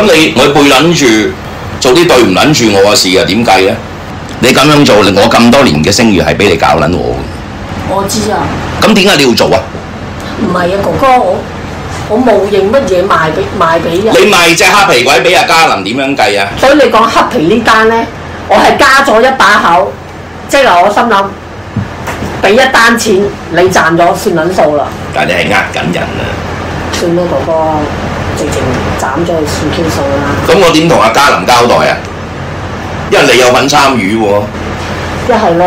咁你佢背撚住做啲對唔撚住我嘅事啊？點計咧？你咁樣做，我咁多年嘅聲譽係俾你搞撚我嘅。我知啊。咁點解你要做啊？唔係啊，哥哥，我冇認乜嘢賣俾人。你賣隻黑皮鬼俾阿嘉林點樣計啊？所以你講黑皮呢單咧，我係加咗一把口，即係我心諗俾一單錢你賺咗算撚數啦。但係你係呃緊人啊！算啦，哥哥，直情斬咗佢算 Q 數啦。咁我點同阿嘉林交代啊？因為你有份參與喎。一係啦，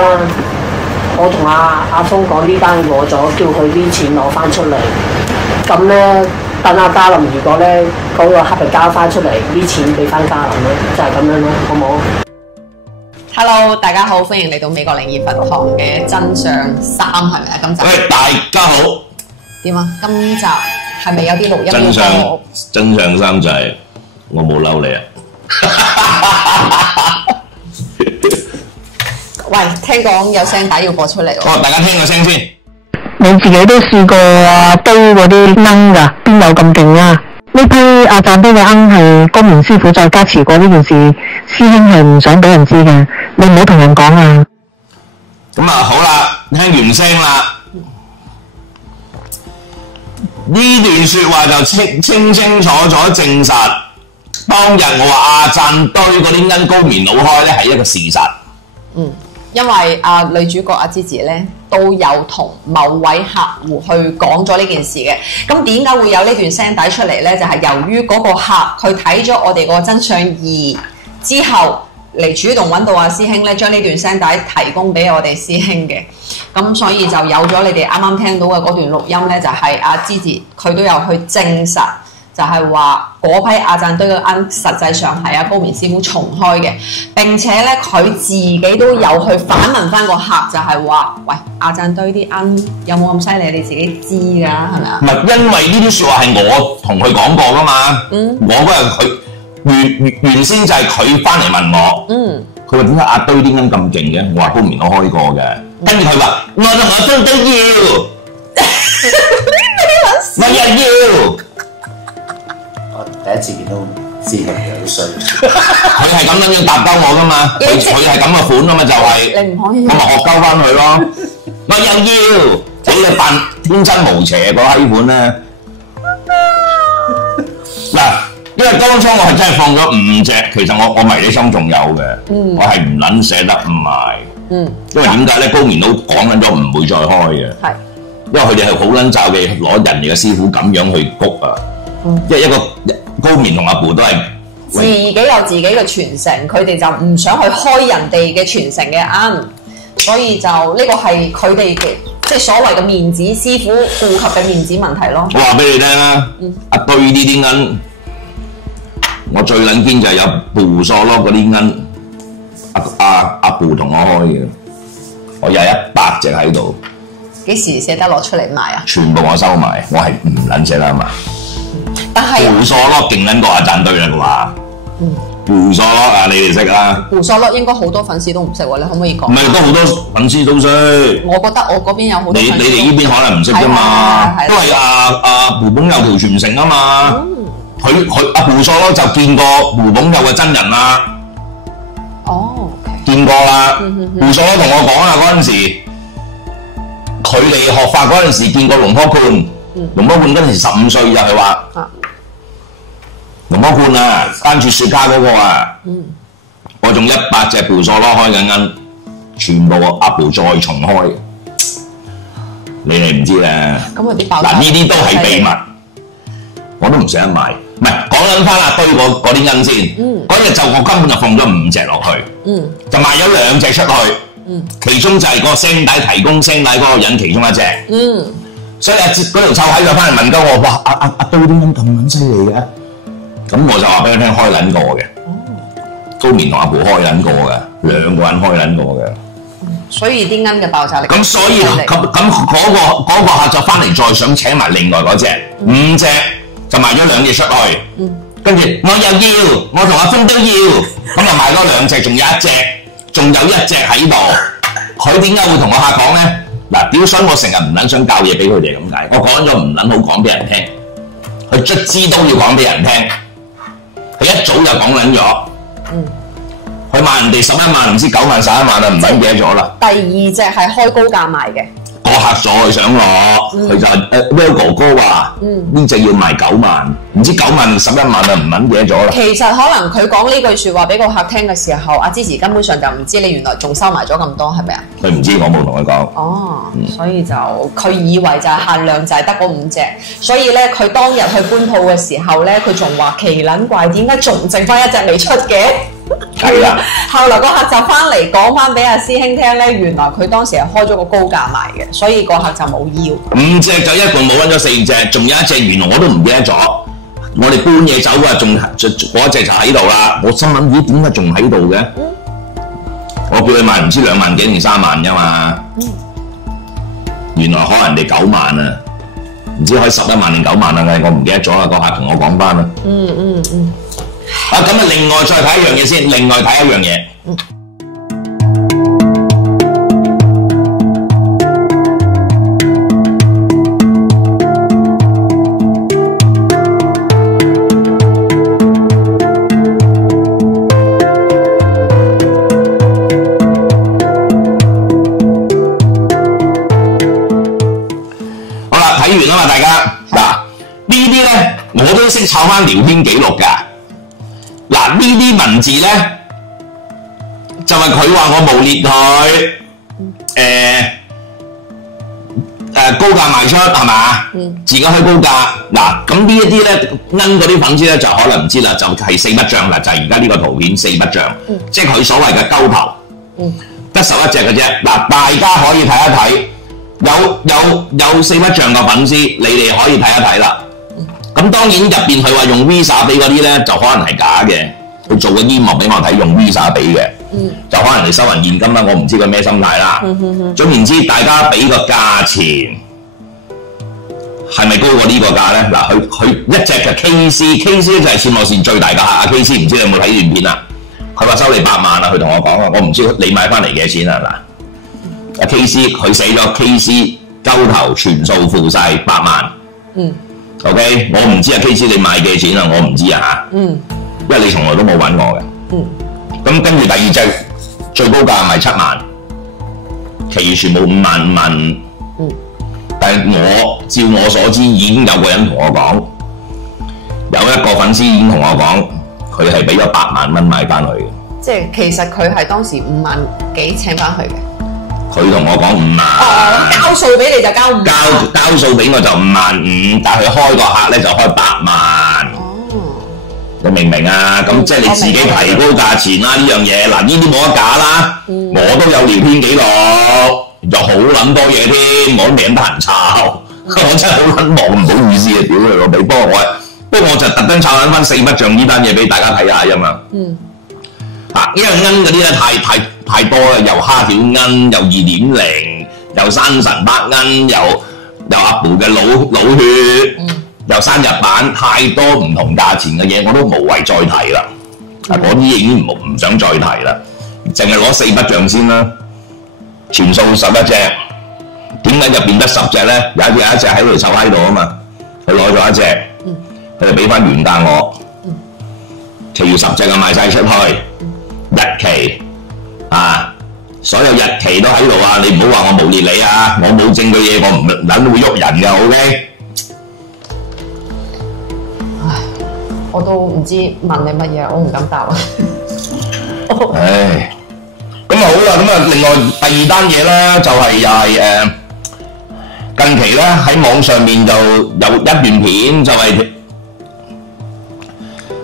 我同阿峰講呢單攞咗，叫佢啲錢攞翻出嚟。咁咧，等阿嘉林如果咧嗰個黑皮交翻出嚟，啲錢俾翻嘉林咯，就係咁樣咯，好冇？Hello， 大家好，歡迎嚟到美國靈異佛堂嘅真相3，係咪啊？今集。喂，大家好。點啊？今集係咪有啲錄音真相要真相3就係我冇嬲你啊！喂，聽講有聲帶要播出嚟喎。大家聽個聲先。你自己都試過堆嗰啲罌㗎，邊有咁勁啊？呢批阿贊堆嘅罌係高明師傅再加持過呢件事，師兄係唔想俾人知嘅，你唔好同人講啊！咁啊好啦，聽完聲啦，呢段説話就清楚證實，當日我話阿贊堆嗰啲罌高棉老開咧係一個事實。因為女主角阿芝芝咧都有同某位客戶去講咗呢件事嘅。咁點解會有呢段聲帶出嚟咧？就係由於嗰個客佢睇咗我哋個真相2之後嚟主動揾到阿師兄咧，將呢段聲帶提供俾我哋師兄嘅。咁所以就有咗你哋啱啱聽到嘅嗰段錄音咧，就係阿芝芝佢都有去證實。就係話嗰批阿贊堆嘅罌實際上係阿高明師傅重開嘅，並且咧佢自己都有去反問翻個客，就係話：喂，阿贊堆啲罌有冇咁犀利？你自己知㗎，係咪啊？唔係，因為呢啲説話係我同佢講過㗎嘛。我嗰日佢原先就係佢翻嚟問我。佢話點解阿堆啲罌咁勁嘅？我話高明我開過嘅。跟住佢話：我同阿堆都要。我又要。第一次見到師兄樣衰，佢係咁樣答鳩我噶嘛，佢係咁嘅款啊嘛，就係你唔可以，我咪學鳩翻佢咯。我又要，你扮天真無邪個閪款咧。嗱，因為當初我係真係放咗5隻，其實我迷你心仲有嘅，我係唔撚捨得唔賣。因為點解咧？高棉佬講緊咗唔會再開嘅，係因為佢哋係好撚罩嘅，攞人哋嘅師傅咁樣去谷啊。即係一個高棉同阿婆都係自己有自己嘅傳承，佢哋就唔想去開人哋嘅傳承嘅罌，所以就呢個係佢哋嘅即係所謂嘅面子，師傅顧及嘅面子問題咯。我話俾你聽啊，阿堆呢啲罌，我最撚堅就係有布索咯嗰啲罌，阿婆同我開嘅，我有100隻喺度。幾時捨得攞出嚟賣啊？全部我收埋，我係唔撚捨得賣。但係胡索咯，勁撚過阿贊堆啦佢話。胡索咯啊，你哋識啦。胡索咯應該好多粉絲都唔識喎，你可唔可以講？唔係都好多粉絲都識。我覺得我嗰邊有好多。你哋呢邊可能唔識啫嘛，因為阿胡捧有條傳承啊嘛。佢阿胡索咯就見過胡捧有嘅真人啦。哦，見過啦。胡索咯同我講啊，嗰陣時佢哋學法嗰陣時見過龍坡冠。龍坡冠嗰陣時15歲咋，佢話龍坡冠啊，跟住雪茄嗰個啊，我仲100隻蒲索咯開緊罌，全部阿婆再重開，你哋唔知咧。咁佢啲爆嗱呢啲都係秘密，我都唔捨得賣。唔係講緊翻阿堆嗰啲罌先，嗰日就我根本就放咗5隻落去，就賣咗2隻出去，其中就係個聲帶提供聲帶嗰個人其中1隻。所以嗰條臭閪就翻嚟問鳩我，哇！阿堆點解咁撚犀利嘅？咁我就話俾佢聽，開撚過嘅。高棉同阿婆開撚過嘅，2個人開撚過嘅。所以啲罌嘅爆炸力。咁所以嗰個客就翻嚟再想請埋另外嗰隻5隻，就賣咗2隻出去。跟住我又要，我同阿峰都要，咁就賣多2隻，仲有1隻喺度。佢點解會同個客講咧？嗱，屌！所以我成日唔撚想教嘢俾佢哋咁解，我講咗唔撚好講俾人聽，佢卒之都要講俾人聽。佢一早就講撚咗。佢賣人哋11萬，唔知9萬11萬啦，唔撚記得咗啦。第二隻係開高價賣嘅。個客再想攞，佢就Will 哥哥話呢隻要賣9萬，唔知9萬定11萬啊，唔撚記得咗啦。其實可能佢講呢句説話俾個客聽嘅時候，阿芝芝根本上就唔知你原來仲收埋咗咁多，係咪啊？佢唔知，我冇同佢講。哦，所以就佢以為就係限量就係得嗰5隻，所以咧佢當日去搬鋪嘅時候咧，佢仲話奇撚怪，點解仲剩翻1隻未出嘅？係啦。後來個客就翻嚟講翻俾阿師兄聽咧，原來佢當時係開咗個高價賣嘅，所以個客就冇要。5隻就一共冇揾咗4隻，仲有1隻原來我都唔記得咗。我哋搬嘢走啊，仲嗰一隻就喺度啦。我心諗咦，點解仲喺度嘅？我叫佢賣唔知2萬幾定3萬啫嘛。原來開人哋9萬啊，唔知開11萬定9萬啊，我唔記得咗啦。個客同我講翻啦。咁啊，另外再睇一樣嘢先，另外睇一樣嘢。好啦，睇完啦嘛，大家嗱，呢啲咧我都識抄翻聊天記錄㗎。嗱，呢啲文字咧就係佢話我無列佢高價賣出係嘛？自己開高價嗱，咁呢一啲咧嗰啲粉絲咧就可能唔知啦，就係4筆帳啦，就係而家呢個圖片4筆帳，即係佢所謂嘅鳩頭，得11隻嘅啫。嗱，大家可以睇一睇，有4筆帳嘅粉絲，你哋可以睇一睇啦。咁當然入邊佢話用 Visa 俾嗰啲咧，就可能係假嘅。佢做嘅煙幕俾我睇，用 Visa 俾嘅，就可能你收人現金啦。我唔知佢咩心態啦。總言之，大家俾個價錢係咪高過呢個價咧？嗱，佢一隻嘅 KC 就係線路線最大嘅客。阿 KC 唔知你有冇睇段片啊？佢話收你8萬啊，佢同我講啊，我唔知你買翻嚟幾多錢啊？嗱，阿 KC 佢寫咗 KC 鳩頭全數付晒8萬。OK， 我唔知阿 KC 你買幾錢啊？我唔知啊嚇。因為你從來都冇揾我嘅。咁跟住第二隻最高價賣7萬，其餘全部5萬5萬5。但係照我所知，已經有個人同我講，有一個粉絲已經同我講，佢係俾咗8萬蚊買翻去嘅。即係其實佢係當時5萬幾請翻去嘅。佢同我講5萬。交數俾你就交5萬。交數俾我就5萬5，但係佢開個客咧就開8萬。你明唔明啊？咁即係你自己提高價錢啦，呢樣嘢嗱，呢啲冇得假啦。我都有聊天記錄，就好撚多嘢添，我都未得閒抄。我真係好撚忙，唔好意思啊，屌你個鼻！不過我就特登抄緊翻4筆帳呢單嘢俾大家睇下啫嘛。因為嗰啲咧太多啦，又蝦條鵪，又2.0，又山神北鵪，又阿婆嘅老血。又生日版，太多唔同價錢嘅嘢，我都無謂再提啦。嗰啲已經唔想再提啦，淨係攞4筆帳先啦，全數11隻。點解入邊得10隻咧？有一隻喺度手喺度啊嘛，佢攞咗1隻，佢就俾翻原價我，其餘10隻就賣晒出去。日期所有日期都喺度啊！你唔好話我無列你啊！我冇證據嘢，我唔撚會喐人㗎 ，OK？我都唔知問你乜嘢，我唔敢答啊！唉，咁好啦，咁另外第2單嘢咧，就係又係近期咧喺網上面就有一段片，就係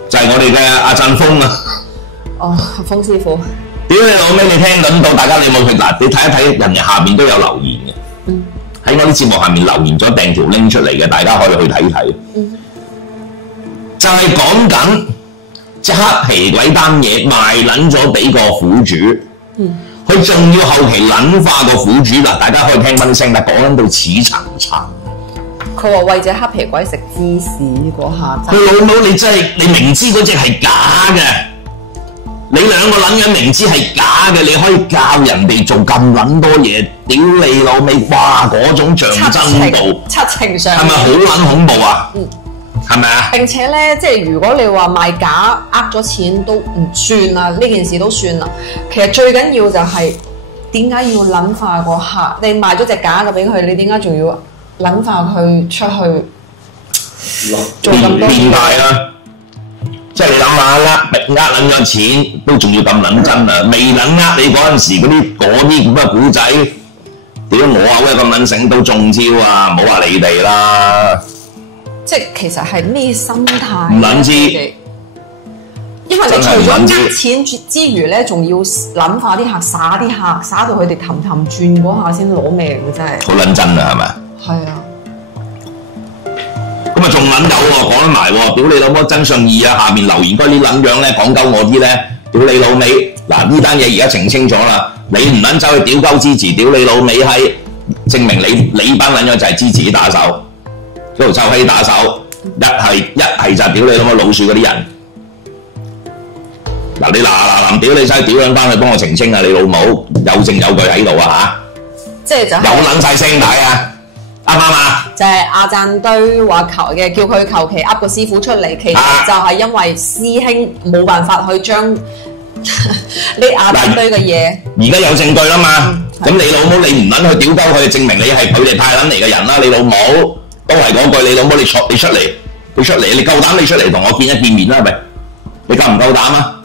我哋嘅阿振峰啊！峰師傅，屌你老味，你聽到大家你有冇去嗱？你睇一睇人哋下邊都有留言嘅，喺我啲節目下面留言咗掟條 link 出嚟嘅，大家可以去睇睇。就係講緊隻黑皮鬼單嘢賣撚咗俾個苦主，佢仲要後期撚化個苦主嗱，大家可以聽翻啲聲，但講緊到似層層。佢話為隻黑皮鬼食芝士嗰下，佢老母你真係你明知嗰隻係假嘅，你兩個撚樣明知係假嘅，你可以教人哋做咁撚多嘢，屌你老味，哇嗰種象徵度，七情上係咪好撚恐怖啊？係咪啊？並且咧，即係如果你話賣假呃咗錢都唔算啦，呢件事都算啦。其實最緊要就係點解要諗化個客？你賣咗隻假嘅俾佢，你點解仲要諗化佢出去做咁多變態啦！即係你諗下呃撚咗錢，都仲要咁撚真啊！未撚呃你嗰陣時嗰啲咁嘅古仔，屌我啊喂咁撚醒都中招啊！唔好話你哋啦，即係其實係咩心態？唔撚知。因為你除咗呃錢之餘咧，仲要諗化啲客，耍啲客，耍到佢哋氹氹轉嗰下先攞命嘅真係。好撚真啊，係咪？係啊。咁啊仲撚有喎，講得埋喎，屌你老母真信義啊！下面留言嗰啲撚樣咧，講鳩我啲咧，屌你老味！嗱呢單嘢而家澄清咗啦，你唔撚走去屌鳩支持，屌你老味係證明你班撚樣就係支持打手，嗰條臭閪打手，一係就係屌你老母老鼠嗰啲人。嗱你嗱屌你真係屌撚翻去幫我澄清啊！你老母有證有據喺度啊嚇！即係就係有撚晒聲帶啊！啱唔啱啊？就係阿贊堆話求嘅，叫佢求其噏個師傅出嚟，其實就係因為師兄冇辦法去將呢阿贊堆嘅嘢。而家有證據啦嘛，咁你老母你唔撚去屌鳩佢，證明你係佢哋派撚嚟嘅人啦！你老母都係嗰句，你老母你出嚟，你夠膽你出嚟同我見一見面啦，係咪？你夠唔夠膽啊？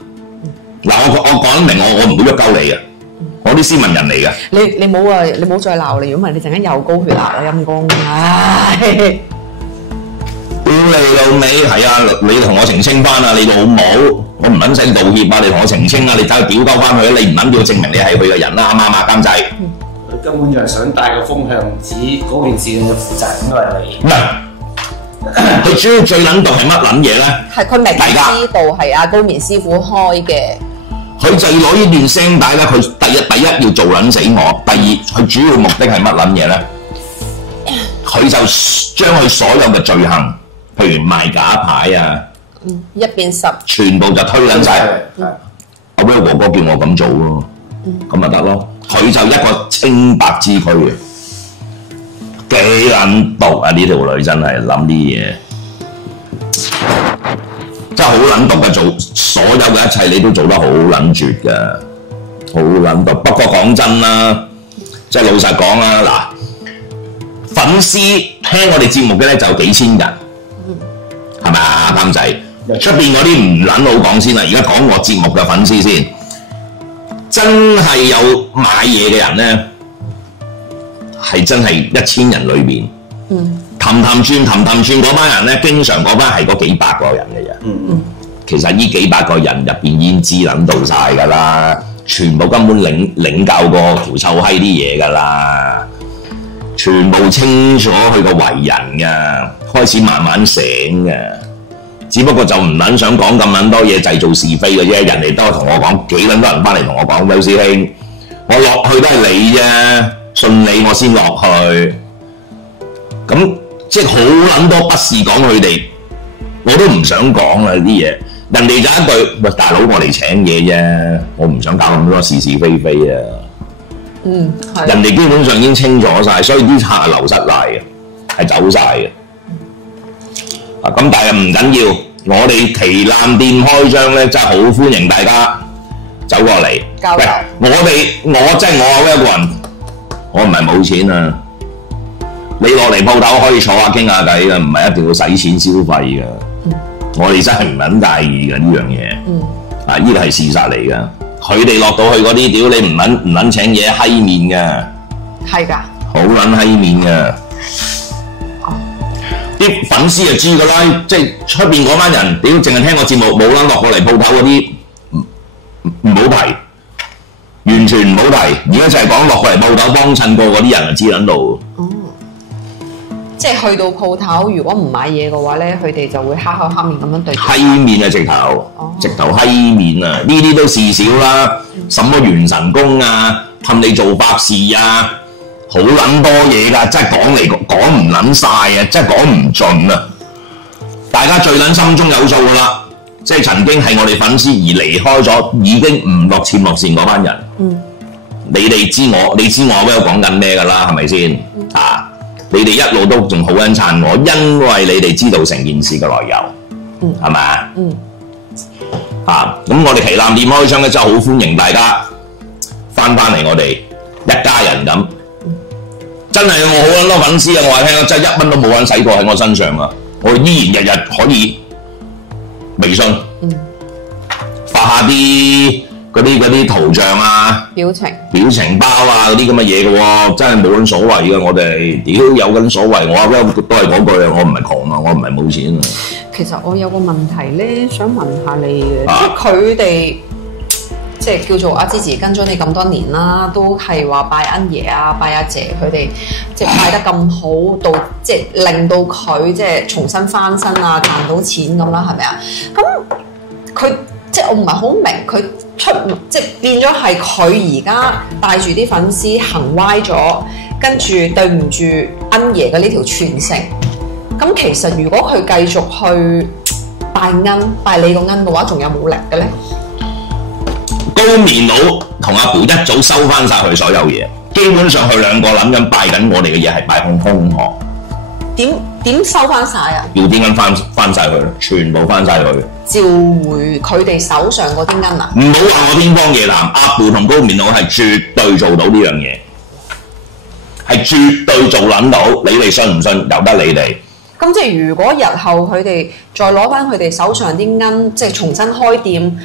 嗱，我講明我唔會喐鳩你嘅，我啲斯文人嚟嘅。你冇啊！你冇再鬧你，如果唔係你陣間又高血壓啦，陰公！唉，屌你老味，係啊！你同我澄清翻啊！你老母，我唔撚使道歉啊！你同我澄清啊！你走去屌鳩翻佢，你唔撚要證明你係佢嘅人啦，啱唔啱啊？監製。佢根本就係想帶個風向，指嗰件事嘅負責人都係你。唔係，佢主要最撚度係乜撚嘢咧？係佢明知道係阿高棉師傅開嘅。佢就要攞呢段聲帶咧，佢第一要做撚死我，第二佢主要目的係乜撚嘢咧？佢就將佢所有嘅罪行，譬如賣假牌啊，一變十，全部就推撚晒。阿 Will 哥哥叫我咁做咯，咁咪得咯。佢就一個清白之軀嘅，幾撚毒啊！呢條女真係諗啲嘢。真係好撚毒嘅，做所有嘅一切你都做得好撚絕嘅，好撚毒。不過講真啦，即係老實講啦，嗱，粉絲聽我哋節目嘅咧就有幾千人，係咪啊，監仔？出邊嗰啲唔撚好講先啦，而家講我節目嘅粉絲先，真係有買嘢嘅人咧，係真係1000人裏邊。氹轉嗰班人咧，經常嗰班係嗰幾百個人嘅啫。其實呢幾百個人入邊已經知撚到晒㗎啦，全部根本領教過條臭閪啲嘢㗎啦，全部清楚佢個為人㗎，開始慢慢醒㗎。只不過就唔撚想講咁撚多嘢，製造是非嘅啫。人哋都係同我講，幾撚多人翻嚟同我講，周師兄，我落去都係你啫，信你我先落去。咁即係好撚多不是講佢哋，我都唔想講啦啲嘢。人哋就一句，喂大佬，我嚟請嘢啫，我唔想搞咁多是是非非啊。人哋基本上已經清楚晒，所以啲客係流失賴嘅，係走晒嘅。咁但係唔緊要，我哋旗艦店開張咧，真係好歡迎大家走過嚟。喂，我真係我一個人，我唔係冇錢啊。你落嚟鋪頭可以坐下傾下偈嘅，唔係一定要使錢消費嘅。我哋真係唔撚介意嘅呢樣嘢。啊，呢個係事實嚟嘅。佢哋落到去嗰啲屌你唔撚請嘢閪面嘅。係㗎。好撚閪面嘅。啲粉絲就知㗎啦，即係出邊嗰班人屌，淨係聽我節目冇撚落過嚟鋪頭嗰啲，唔好提，完全唔好提。而家就係講落過嚟鋪頭幫襯過嗰啲人就知撚到。即係去到鋪頭，如果唔買嘢嘅話咧，佢哋就會黑口黑面咁樣對住。閪面啊，直頭，直頭閪面啊！呢啲都事少啦，什麼元神功啊，氹你做法事啊，好撚多嘢㗎，真係講嚟講唔撚晒啊，真係講唔盡啊！大家最撚心中有數㗎啦，即係曾經係我哋粉絲而離開咗，已經唔落線嗰班人。你知我喺度講緊咩㗎啦，係咪先？啊！你哋一路都仲好撚撐我，因為你哋知道成件事嘅來由，係咪啊？咁我哋旗艦店開張咧，真係好歡迎大家翻嚟，我哋一家人咁。真係我好撚多粉絲啊！我話聽，真係1蚊都冇撚使過喺我身上啊！我依然日日可以微信發下啲嗰啲圖像啊、表情包啊嗰啲咁嘅嘢嘅喎，真係冇撚所謂嘅。我哋屌有緊所謂，我都係嗰句啊，我唔係窮啊，我唔係冇錢啊。其實我有個問題咧，想問下你嘅，即係佢哋。即係叫做阿芝芝跟咗你咁多年啦，都係話拜恩爺啊、拜阿姐佢哋，即係拜得咁好，到即係令到佢即係重新翻身啊，賺到錢咁啦，係咪啊？咁佢即係我唔係好明，佢即係變咗係佢而家帶住啲粉絲行歪咗，跟住對唔住恩爺嘅呢條傳承。咁其實如果佢繼續去拜你個恩嘅話，仲有冇力嘅咧？高面佬同阿ปู่一早收翻晒佢所有嘢，基本上佢兩個諗緊拜緊我哋嘅嘢係拜空殼。點收翻晒啊？要啲銀翻晒佢，全部翻晒佢。召回佢哋手上嗰啲銀啊！唔好話我天方夜譚，阿ปู่同高面佬係絕對做到呢樣嘢，係絕對做撚到。你哋信唔信？由得你哋。咁即係如果日後佢哋再攞翻佢哋手上啲銀，即係重新開店，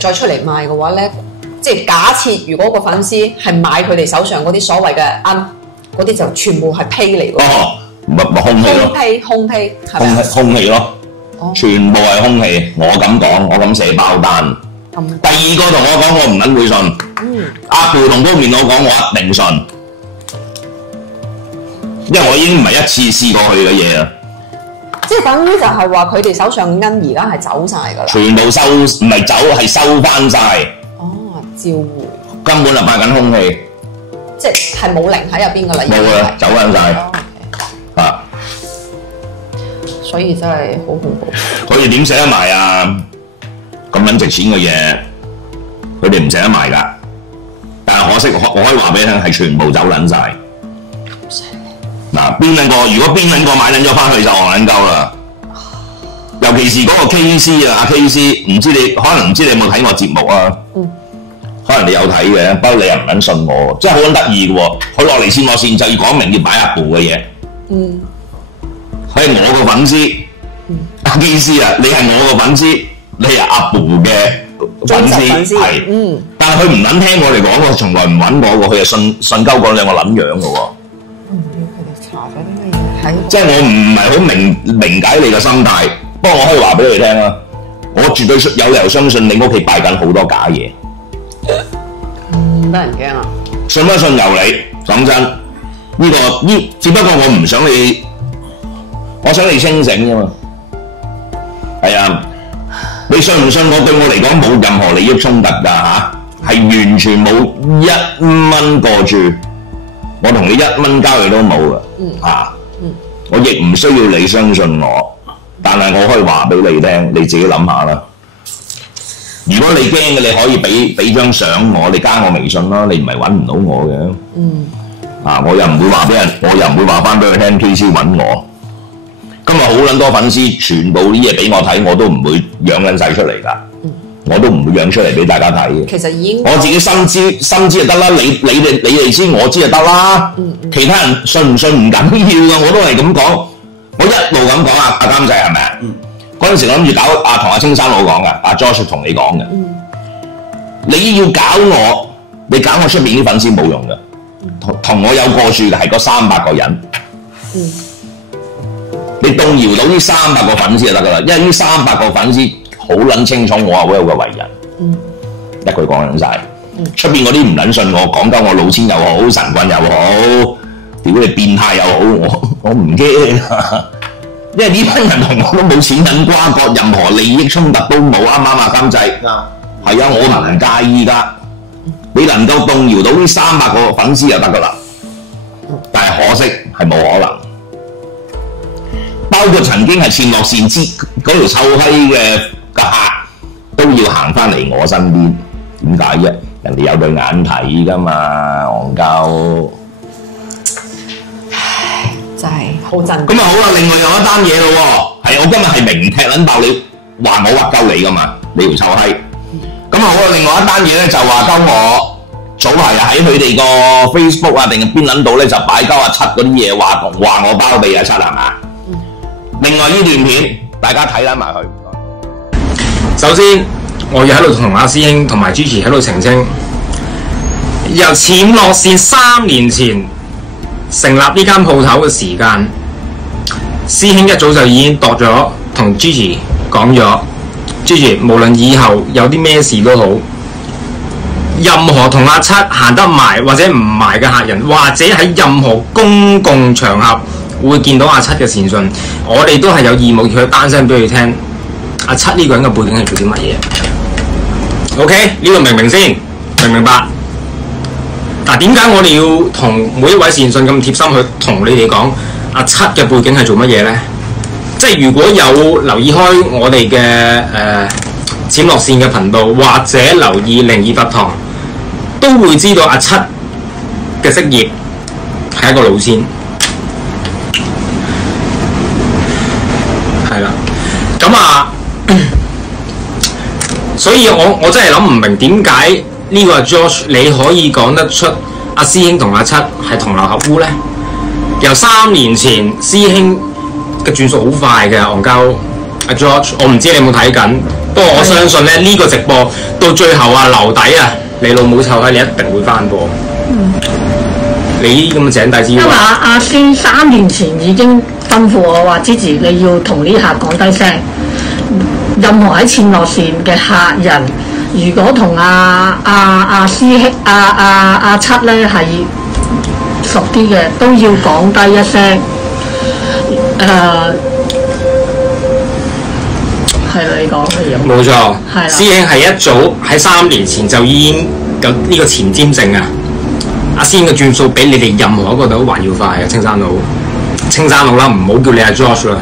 再出嚟賣嘅話咧，即係假設如果個粉絲係買佢哋手上嗰啲所謂嘅銀，嗰啲就全部係批嚟㗎。哦，咪空氣咯。空批係咪？空氣咯，全部係空氣。我咁講，我咁寫包單。第二個同我講，我唔撚會信。阿ปู่同高面佬講，我一定信，因為我已經唔係一次試過佢嘅嘢啦。即係等於就係話佢哋手上嘅銀而家係走晒㗎啦，全部收唔係走係收翻晒。哦，召回根本就拜緊空氣，即係冇靈喺入邊㗎啦，冇啦，走翻晒。所以真係好恐怖。佢哋點捨得賣啊？咁撚值錢嘅嘢，佢哋唔捨得賣㗎。但係可惜，我可以話俾你聽，係全部走撚晒。嗱，邊撚個？如果邊撚個買撚咗翻去就戇撚鳩啦。尤其是嗰個 KC 啊，阿 KC， 唔知你有冇睇我節目啊？可能你有睇嘅，不過你又唔撚信我，真係好撚得意嘅喎。佢落嚟線我線就要講明要擺阿ปู่嘅嘢。佢係我個粉絲，阿 KC 啊，你係我個粉絲，你係阿ปู่嘅粉絲，係。但係佢唔撚聽我哋講喎，從來唔揾我喎，佢係信鳩講兩個撚樣嘅喎。即係我唔係好明解你嘅心態，不過我可以話俾你聽啦，我絕對有理由相信你屋企拜緊好多假嘢。得人驚啊！信不信由你，講真，只不過我唔想你，我想你清醒啫嘛。係啊，你信唔信我對我嚟講冇任何利益衝突㗎嚇，係完全冇1蚊過注，我同你1蚊交易都冇㗎嚇。我亦唔需要你相信我，但係我可以話俾你聽，你自己諗下啦。如果你驚嘅，你可以俾張相我，你加我微信啦，你唔係揾唔到我嘅。我又唔會話俾人，我又唔會話翻俾佢聽 KC 揾我。今日好撚多粉絲，全部啲嘢俾我睇，我都唔會養撚晒出嚟㗎。我都唔會養出嚟俾大家睇嘅。其實已經我自己心知就得啦，你哋知我知就得啦。其他人信唔信唔緊要㗎，我都係咁講。我一路咁講阿監仔係咪啊？嗰陣時我諗住搞同阿青山佬講㗎，阿 Josh 同你講嘅。你要搞我，你搞我出面啲粉絲冇用嘅。同我有過處嘅係嗰300個人。你動搖到呢300個粉絲就得㗎啦，因為呢300個粉絲好撚清楚我阿 Will 嘅為人，一句講撚晒。出邊嗰啲唔撚信我，講鳩我老千又好，神棍又好，屌你變態又好，我唔驚啊！因為呢班人同我都冇錢撚瓜葛，任何利益衝突都冇，啱唔啱啊？監製，係啊，我唔介意㗎。你能夠動搖到呢300個粉絲就得㗎啦，但係可惜係冇可能。包括曾經係善樂善知嗰條臭閪嘅客都要行翻嚟我身邊，點解啫？人哋有對眼睇㗎嘛，戇鳩。真好震驚。咁啊好啦，另外有一單嘢咯喎，係我今日係明踢撚爆你，話我話鳩你噶嘛，你條臭閪。咁啊好啦，另外一單嘢咧就話鳩我早排喺佢哋個 Facebook 啊定係邊撚度咧就擺鳩阿七嗰啲嘢，話我包庇阿七係嘛？另外呢段片大家睇撚埋佢。首先，我要喺度同阿師兄同埋主持喺度澄清，由淺樂線3年前成立呢間鋪頭嘅時間，師兄一早就已經度咗同 Gigi 講咗 ，Gigi 無論以後有啲咩事都好，任何同阿七行得埋或者唔埋嘅客人，或者喺任何公共場合會見到阿七嘅善信，我哋都係有義務叫佢單聲俾佢聽。阿七呢個人嘅背景係做啲乜嘢 ？OK， 呢個明唔明先？明唔明白？嗱，點解我哋要同每一位善信咁貼心去同你哋講阿七嘅背景係做乜嘢呢？即係如果有留意開我哋嘅淺樂線嘅頻道，或者留意靈異佛堂，都會知道阿七嘅職業係一個老千，係啦。咁啊，所以我真係諗唔明點解呢個 George 你可以講得出阿師兄同阿七係同流合污呢？由3年前師兄嘅轉數好快嘅，戇鳩阿 George， 我唔知你有冇睇緊，不過我相信咧呢個直播到最後啊留底啊，你老母臭閪，你一定會翻播。你呢啲咁嘅井底之蛙。因為阿師3年前已經吩咐我話，Gigi你要同呢客講低聲，任何喺淺樂線嘅客人，如果同阿師兄阿七咧係熟啲嘅，都要講低一聲。係啦，你講乜嘢？冇錯，係啦。師兄係一早喺3年前就已經有呢個前瞻性啊！阿師兄嘅轉數比你哋任何一個都還要快嘅，青山佬啦，唔好叫你阿 George 啦，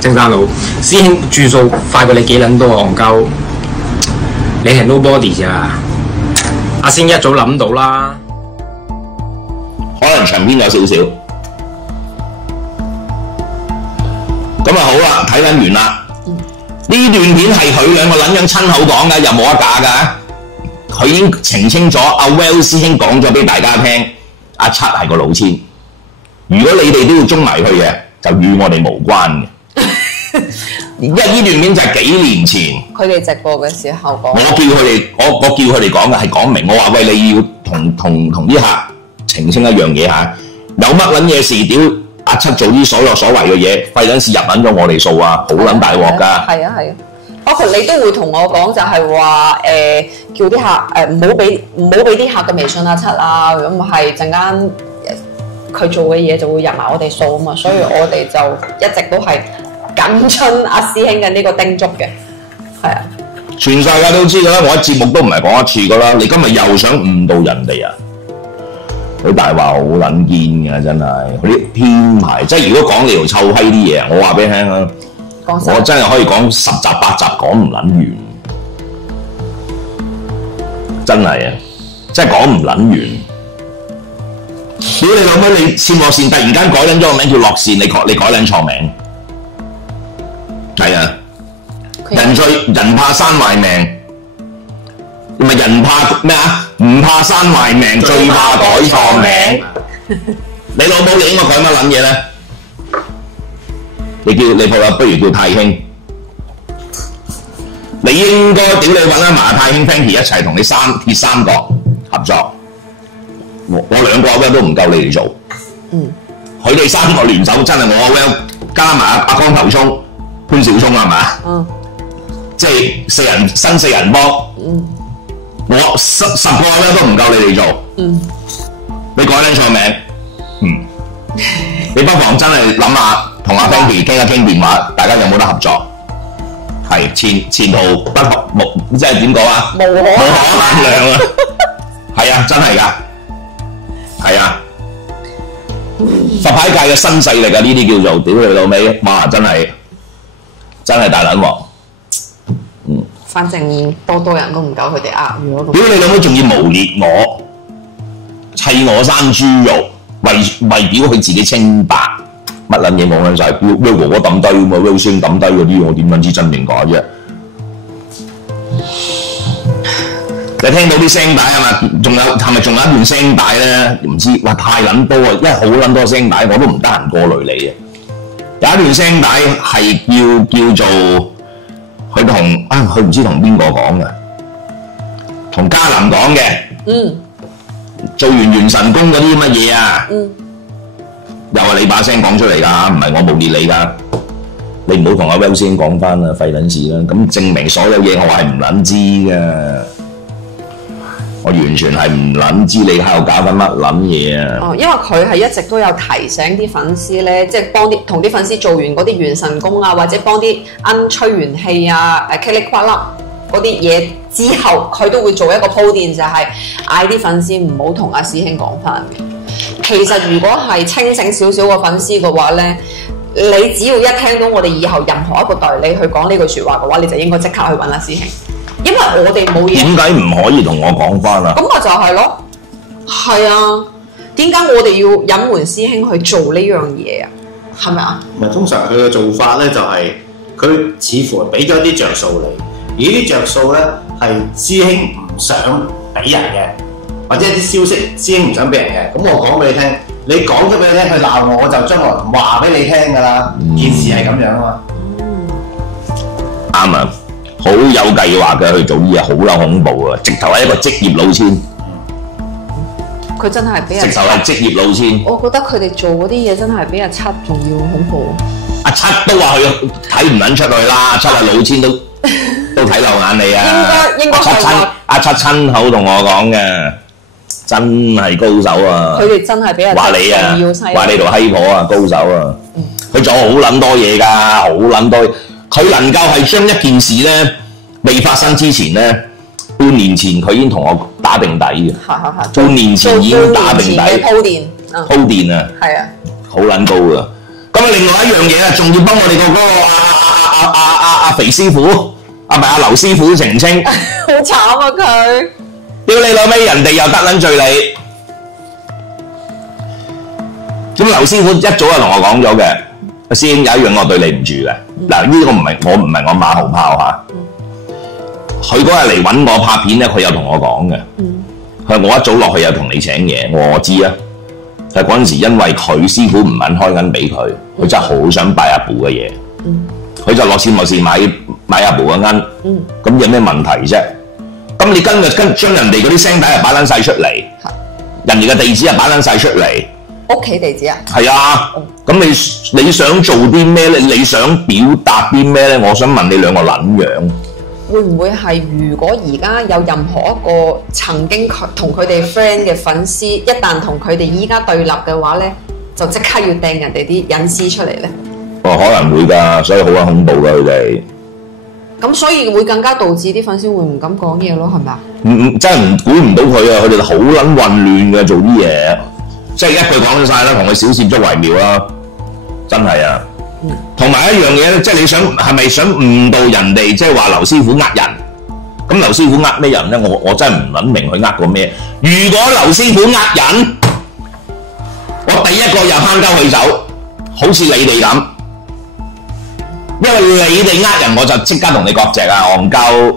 青山佬，師兄轉數快過你幾撚多啊，戇鳩！你係 nobody 咋？阿師兄一早諗到啦，可能長篇有少少。咁啊好啦，睇緊完啦。呢段片係佢兩個撚樣親口講嘅，又冇得假㗎。佢已經澄清咗，阿 Well 師兄講咗俾大家聽，阿七係個老千。如果你哋都要中埋佢嘅，就與我哋無關嘅。因為呢段片就係幾年前，佢哋直播嘅時候講。我叫佢哋講嘅係講明，我話喂，你要同啲客澄清一樣嘢嚇，有乜撚嘢事屌阿七做啲所謂嘅嘢，費撚事入撚咗我哋數啊，好撚大鑊㗎。係啊。包括你都會同我講，就係話叫啲客唔好俾啲客嘅微信阿七啊，如果唔係陣間佢做嘅嘢就會入埋我哋數啊嘛，所以我哋就一直都係緊遵阿師兄嘅呢個叮囑嘅，係啊。全世界都知㗎啦，我喺節目都唔係講一次㗎啦，你今日又想誤導人哋啊？佢大話好撚堅㗎，真係佢啲編排，即係如果講你條臭閪啲嘢，我話俾你聽啊！我真係可以講10集8集講唔撚完，真係啊！真係講唔撚完。屌你老母！你線樂線突然間改撚咗個名叫樂線，你改撚錯名。係啊，人怕生壞命，唔係人怕咩啊？唔怕生壞命，最怕改錯名。你老母你應該改乜撚嘢咧？你鋪頭不如叫太興，你應該屌你揾阿麻太興 Frankie 一齊同你鐵三角合作。我兩個 Well 都唔夠你哋做，佢哋3個聯手真係我 Well 加埋阿光頭聰、潘小聰係嘛？即係新四人幫，我10個 Well 都唔夠你哋做。你改撚錯名，你不妨真係諗下。同阿 Frankie 傾一傾電話，大家有冇得合作？係前途不無，即係點講啊？無可限量啊！係啊，真係㗎，係啊！佛牌界嘅新勢力啊，呢啲叫做屌你老味，哇！真係大撚鑊。反正多人都唔夠佢哋呃，如果屌你老母仲要誣蔑我，砌我生豬肉，為表佢自己清白。乜撚嘢講緊晒，Will 哥哥抌低咁嘛，Will 先抌低嗰啲，我點撚知真定假啫？你聽到啲聲帶係嘛？係咪仲有一段聲帶咧？唔知，哇太撚多啊！因為好撚多聲帶，我都唔得閒過濾你嘅。有一段聲帶係叫做佢同佢唔知同邊個講嘅，同嘉林講嘅。做完元神宮嗰啲乜嘢啊？又係你把聲講出嚟㗎，唔係我無列你㗎。你唔好同阿 Will 先講翻啦，廢撚事啦。咁證明所有嘢我係唔撚知㗎。我完全係唔撚知你喺度搞緊乜撚嘢啊！哦，因為佢係一直都有提醒啲粉絲咧，即係同啲粉絲做完嗰啲元神功啊，或者幫啲吹元氣啊、噼里啪啦嗰啲嘢之後，佢都會做一個鋪墊，就係嗌啲粉絲唔好同阿師兄講翻嘅。其實如果係清醒少少嘅粉絲嘅話咧，你只要一聽到我哋以後任何一個代理去講呢句説話嘅話，你就應該即刻去揾阿師兄。因為我哋冇嘢，點解唔可以同我講翻啊？咁咪就係咯，係啊，點解我哋要隱瞞師兄去做呢樣嘢啊？係咪啊？唔係通常佢嘅做法咧，就係佢似乎係俾咗啲着數你，而啲着數咧係師兄唔想俾人嘅，或者啲消息師兄唔想俾人嘅。咁我講俾你聽，你講咗俾佢聽，佢鬧我，我就將來話俾你聽㗎啦。件事係咁樣啊嘛。啱啊！好有計劃嘅去做啲嘢，好撚恐怖啊！直頭係一個職業老千，佢真係俾人直頭係職業老千。我覺得佢哋做嗰啲嘢真係比阿七仲要恐怖。阿七都話佢睇唔撚出去啦，七係老千都睇漏眼你啊！應該係阿七親口同我講嘅，真係高手啊！佢哋真係俾人話你啊，要犀利，話你條閪婆啊，高手啊！佢做好撚多嘢㗎，好撚多。佢能夠係將一件事咧未發生之前咧，半年前佢已經同我打定底嘅。半年前已經打定底。鋪墊啊！係啊，好撚高㗎。咁啊，另外一樣嘢啊，仲要幫我哋個嗰個阿肥師傅，唔係阿劉師傅澄清。好慘啊佢！屌你老味，人哋又得撚罪你。咁劉師傅一早就同我講咗嘅。師兄有一樣我對你唔住嘅，嗱呢個唔係我馬後炮嚇，佢嗰日嚟揾我拍片咧，佢有同我講嘅，佢話我一早落去有同你請嘢，我知啊，但係嗰陣時因為佢師傅唔肯開銀俾佢，佢真係好想拜阿布嘅嘢，佢就落錢冇事買阿布嘅銀，咁有咩問題啫？咁你跟將人哋嗰啲聲帶又擺撚晒出嚟，人哋嘅地址又擺撚晒出嚟。屋企地址啊？係啊，咁你想做啲咩咧？你想表達啲咩咧？我想問你兩個撚樣，會唔會係如果而家有任何一個曾經同佢哋 friend 嘅粉絲，一旦同佢哋依家對立嘅話咧，就即刻要掟人哋啲隱私出嚟咧？哦，可能會㗎，所以好鬼恐怖㗎佢哋。咁所以會更加導致啲粉絲會唔敢講嘢咯，係咪啊？真係估唔到佢啊！佢哋好撚混亂嘅做啲嘢。即係一句講晒啦，同佢小攝咗為妙啦，真係啊！同埋一樣嘢咧，即係你係咪想誤導人哋？即係話劉師傅呃人，咁劉師傅呃咩人咧？我真係唔諗明佢呃過咩。如果劉師傅呃人，我第一個又拋鳩佢走，好似你哋咁，因為你哋呃人，我就即刻同你割席啊！戇鳩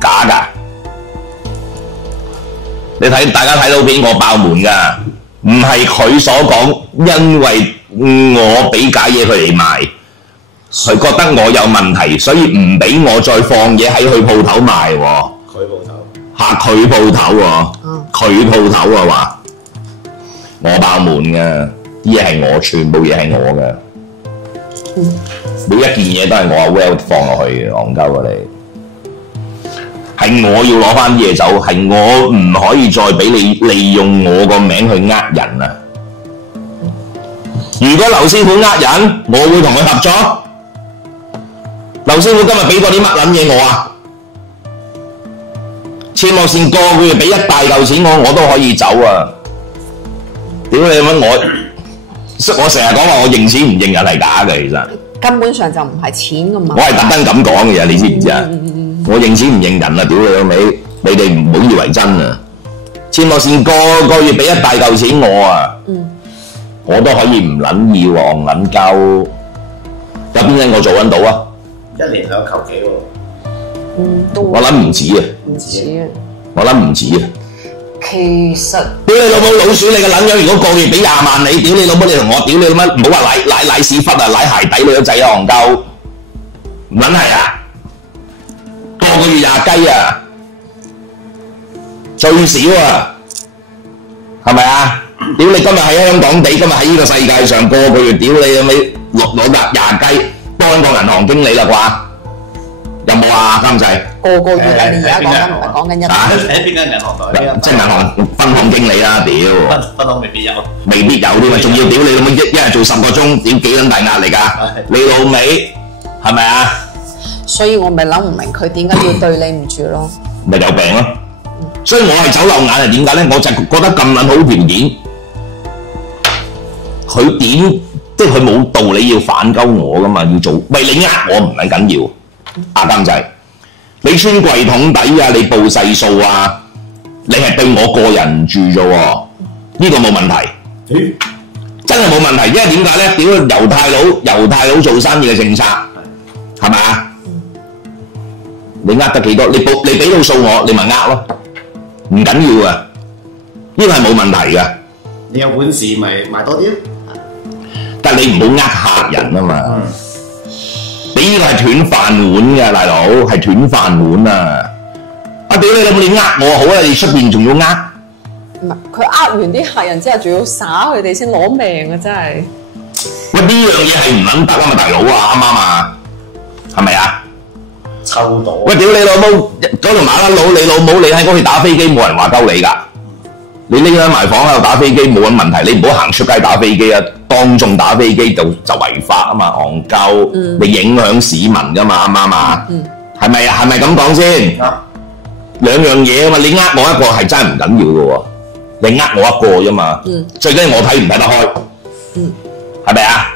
假㗎，大家睇到片我爆門㗎。唔係佢所講，因為我俾假嘢佢哋賣，佢覺得我有問題，所以唔俾我再放嘢喺佢鋪頭賣喎。佢鋪頭嚇佢鋪頭喎，佢鋪頭啊話我爆門嘅，啲嘢係我，全部嘢係我嘅，每一件嘢都係我阿 Well 放落去嘅，戇鳩啊你！係我要攞翻啲嘢走，係我唔可以再俾你利用我個名去呃人啊！如果劉師傅呃人，我會同佢合作。劉師傅今日俾過啲乜撚嘢我啊？切莫線個月俾一大嚿錢我都可以走啊！屌你乜我成日講話我認錢唔認人係假嘅，其實根本上就唔係錢嘅問題。我係特登咁講嘅，你知唔知啊？我認錢唔認人啊！屌你老味，你哋唔好以為真啊！切莫線個月俾一大嚿錢我啊！我都可以唔撚要戇撚鳩，有邊間我做緊到啊？一年兩球幾喎？都我諗唔止啊！唔止啊。我諗唔止啊！其實屌你老母老鼠，你個撚樣！如果個月俾20萬你，屌你老母你同我，屌你老母唔好話舐屎忽啊，舐鞋底你個仔啊，戇鳩，唔撚係啊！個月20雞啊，最少啊，係咪啊？屌你今日喺香港地，今日喺呢個世界上個月屌你有冇攞得20雞當個銀行經理啦啩？有冇啊監製？個月啊，你而家講緊唔係講緊一喺邊間銀行度？即係銀行分行經理啦，屌！分行未必有，未必有添啊！仲要屌你老母一日做10個鐘，屌幾撚大壓力㗎？你老味係咪啊？所以我咪諗唔明佢點解要對你唔住咯？咪有病咯！所以我係走漏眼係點解咧？我就覺得咁撚好條件，佢點即係佢冇道理要反鳩我㗎嘛？要做喂你我唔係緊要，阿監製，你穿櫃桶底啊，你報細數啊，你係對我個人住啫喎，呢個冇問題。真係冇問題，因為點解咧？屌猶太佬做生意嘅政策係咪啊？你呃得幾多？你俾到數我，你咪呃咯，唔緊要啊！呢個係冇問題嘅。你有本事咪賣多啲咯。但係你唔好呃客人啊嘛！你呢個係斷飯碗嘅大佬，係斷飯碗啊！啊屌你老母！你呃我好啊，你出邊仲要呃？唔係佢呃完啲客人之後，仲要耍佢哋先攞命啊！真係。喂，呢樣嘢係唔撚得啊嘛，大佬啊，啱唔啱啊？係咪啊？抽到。喂，屌你老母！嗰條馬拉佬，你老母，你喺嗰度打飛機，冇人話鳩你㗎。你匿喺埋房喺度打飛機冇揾問題，你唔好行出街打飛機啊！當眾打飛機就違法啊嘛，戇鳩！你影響市民㗎嘛，啱唔啱啊？係咪啊？係咪咁講先？兩樣嘢啊嘛，你呃我一個係真係唔緊要嘅喎，你呃我一個啫嘛。最緊要我睇唔睇得開，係咪啊？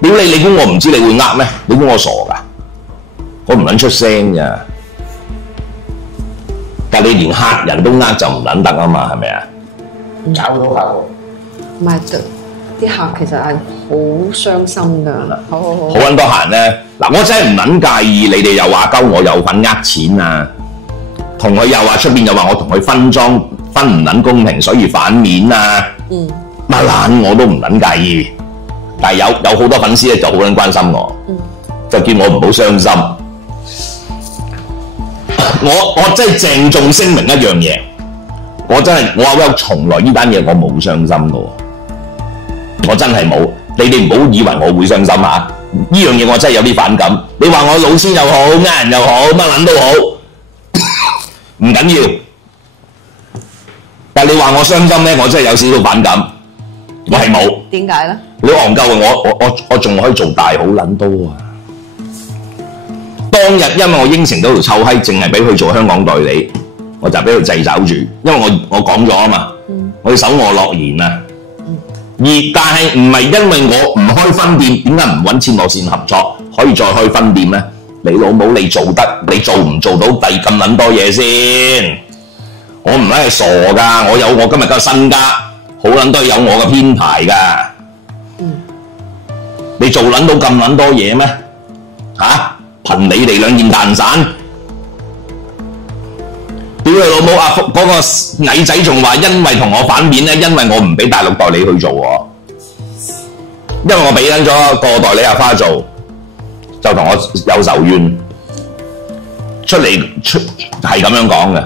屌你！你估我唔知你會呃咩？你估我傻㗎？我唔撚出聲㗎。但你連客人都呃就唔撚得啊嘛，係咪啊？搞到客喎。唔係，啲客其實係好傷心㗎。好。好撚多客人咧，嗱我真係唔撚介意你哋又話鳩我有份呃錢啊，同佢又話出邊又話我同佢分裝分唔撚公平，所以反面啊，乜撚我都唔撚介意。但係有好多粉絲咧就好撚關心我，就叫我唔好傷心。我真係鄭重聲明一樣嘢，我阿 Will 從來呢單嘢我冇傷心嘅喎，我真係冇。你哋唔好以為我會傷心嚇，呢樣嘢我真係有啲反感。你話我老千又好，呃人又好，乜撚都好，唔緊要。但係你話我傷心咧，我真係有少少反感。我係冇。點解咧？你戇鳩嘅，我仲可以做大好撚多啊！當日因為我應承到條臭閪，淨係俾佢做香港代理，我就俾佢掣肘住，因為我講咗啊嘛，我要守我諾言啊。但係唔係因為我唔開分店，點解唔揾錢落線合作，可以再開分店咧？你老母你做得，你做唔做到第咁撚多嘢先？我唔係傻㗎，我有我今日嘅身家，好撚多有我嘅編排㗎。你做撚到咁撚多嘢咩？嚇？憑你哋兩件蛋散，屌你老母啊！嗰個矮仔仲話因為同我反面咧，因為我唔俾大陸代理去做喎，因為我俾緊咗個代理阿花做，就同我有仇怨，出係咁樣講嘅。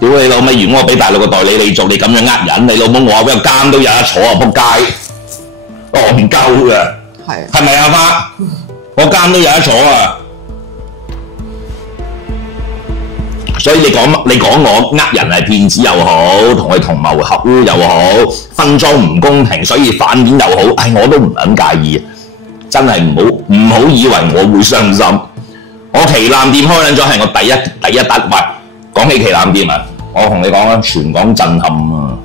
屌你老味！如果我俾大陸嘅代理你做，你咁樣呃人，你老母我有監都有得坐啊！仆街，戇鳩嘅，係咪阿花？我監都有得坐啊！所以你講我呃人係騙子又好，同佢同謀合污又好，分裝唔公平，所以反面又好，我都唔撚介意。真係唔好以為我會傷心。我旗艦店開緊咗係我第一單。喂，講起旗艦店啊，我同你講啦，全港震撼啊！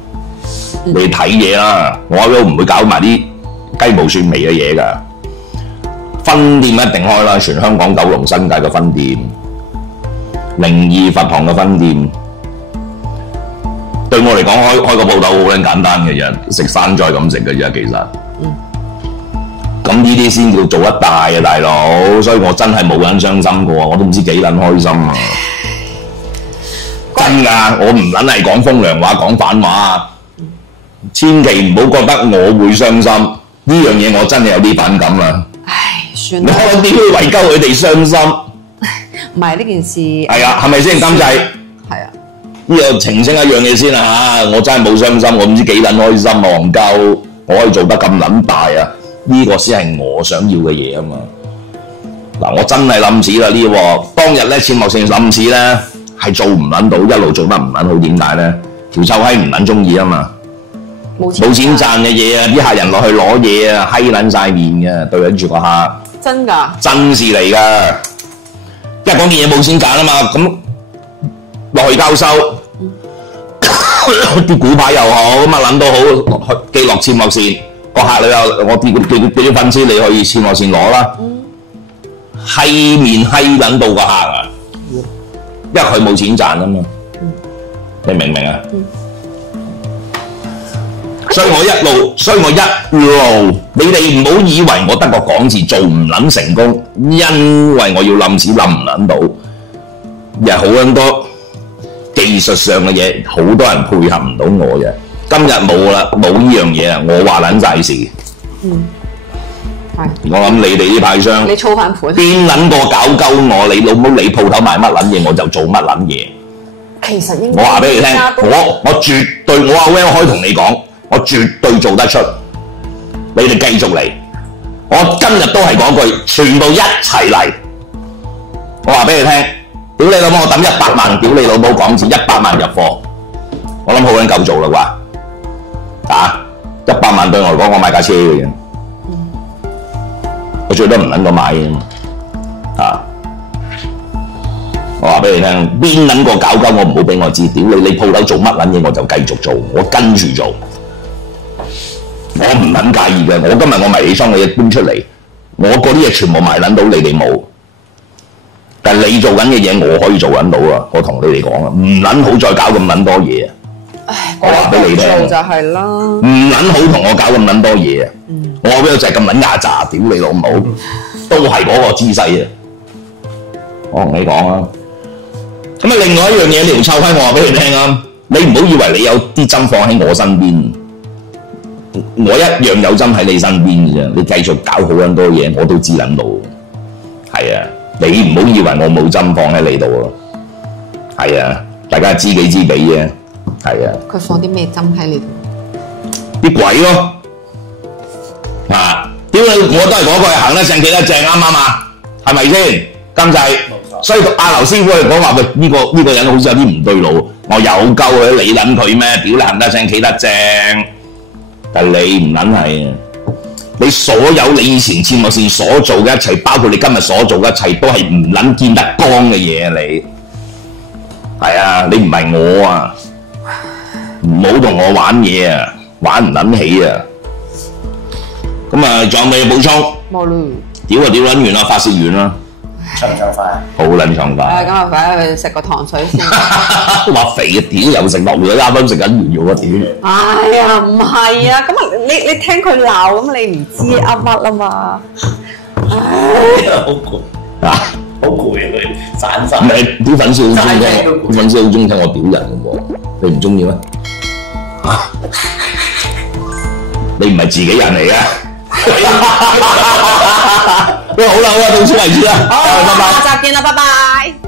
你睇嘢啦，我都唔會搞埋啲雞毛蒜味嘅嘢㗎。分店一定開啦，全香港九龍新界嘅分店，靈異佛堂嘅分店，對我嚟講，開個鋪頭好撚簡單嘅啫，食生菜咁食嘅啫，其實。咁呢啲先叫做得大啊，大佬！所以我真係冇撚傷心過，我都唔知幾撚開心啊！真㗎，我唔撚係講風涼話，講反話啊！千祈唔好覺得我會傷心，呢樣嘢我真係有啲反感啦。唉，算你啦。可能點會為鳩佢哋傷心？唔係呢件事。係啊，係咪先？監製係啊。呢個澄清一樣嘢先啊！我真係冇傷心，我唔知幾撚開心啊！戇鳩，我可以做得咁撚大啊！呢個先係我想要嘅嘢啊嘛！嗱，我真係冧市啦呢鑊，當日咧切莫線冧市咧係做唔撚到，一路做得唔撚好，點解咧？條臭閪唔撚中意啊嘛！冇錢賺嘅嘢啊！啲客人落去攞嘢啊，閪撚晒面嘅，對緊住個客。真㗎？真事嚟㗎，因為嗰件嘢冇錢賺啊嘛，咁落去交收，啲股牌又好，咁啊撚都好，寄落切莫線。個客你又我俾啲粉絲你可以切莫線攞啦，閪面閪撚到個客啊，因為佢冇錢賺啊嘛，你明唔明啊？所以我一路，你哋唔好以為我得個講字做唔撚成功，因為我要冧市冧唔撚到，又好撚多技術上嘅嘢，好多人配合唔到我嘅。今日冇啦，冇呢樣嘢啊！我話撚晒事。我諗你哋啲派商，你操翻盤，邊撚個搞鳩我？你老母你鋪頭賣乜撚嘢，我就做乜撚嘢。其實應該我話俾你聽，我絕對，我阿 Well 可以同你講，我絕對做得出。你哋繼續嚟，我今日都係講句，全部一齊嚟。我話俾你聽，屌你老母，我抌100萬，屌你老母港紙100萬入貨，我諗好撚夠做啦啩。100萬對我嚟講，我買架車嘅啫，我最多唔撚過買嘅。我話俾你聽，邊撚個搞鳩我唔好俾我知，屌你鋪頭做乜撚嘢我就繼續做，我跟住做，我唔撚介意嘅。我今日我迷你倉嘅嘢搬出嚟，我嗰啲嘢全部賣撚到，你哋冇。但係你做緊嘅嘢，我可以做緊到啊！我同你哋講啊，唔撚好再搞咁撚多嘢啊！我話俾你聽，就係啦，唔撚好同我搞咁撚多嘢啊！我邊度就係咁撚牙渣，屌你老母，都係嗰個姿勢啊！我同你講啊，咁啊另外一樣嘢，條臭閪我話俾你聽啊，你唔好以為你有啲針放喺我身邊，我一樣有針喺你身邊嘅啫，你繼續搞好撚多嘢，我都知撚到，係啊，你唔好以為我冇針放喺你度啊，係啊，大家知己知彼啫。係啊！佢放啲咩針喺你度？啲鬼咯！屌你！我都係嗰句，行得正企得正，啱唔啱啊？係咪先？監製，所以阿劉師傅嚟講話，喂呢個人好似有啲唔對路。我有鳩佢，你撚佢咩？屌你行得正企得正，但係你唔撚係啊！你所有你以前切莫線所做嘅一切，包括你今日所做嘅一切，都係唔撚見得光嘅嘢。你係啊！你唔係我啊！唔好同我玩嘢啊，玩唔撚起啊！咁啊，仲有咩補充？冇啦。屌啊！屌撚完啦，發泄完啦。暢唔暢快啊？好撚暢快。咁啊，快去食個糖水先。話肥嘅屌又食落咗，啱啱食緊完肉啊屌！哎呀，唔係啊，咁啊，你聽佢鬧，咁你唔知噏乜啊嘛。好攰啊！好攰啊！佢散晒。啲粉絲好中意聽，啲粉絲好中意聽我屌人嘅喎，你唔中意咩？你唔係自己人嚟嘅。喂，好啦，到此為止啦。好，下集見啦，拜拜。